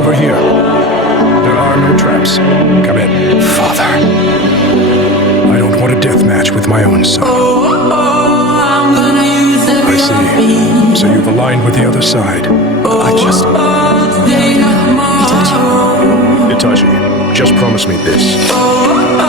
Over here. There are no traps. Come in. Father. I don't want a death match with my own son. I see. So you've aligned with the other side. I just... Itachi. Itachi, just promise me this.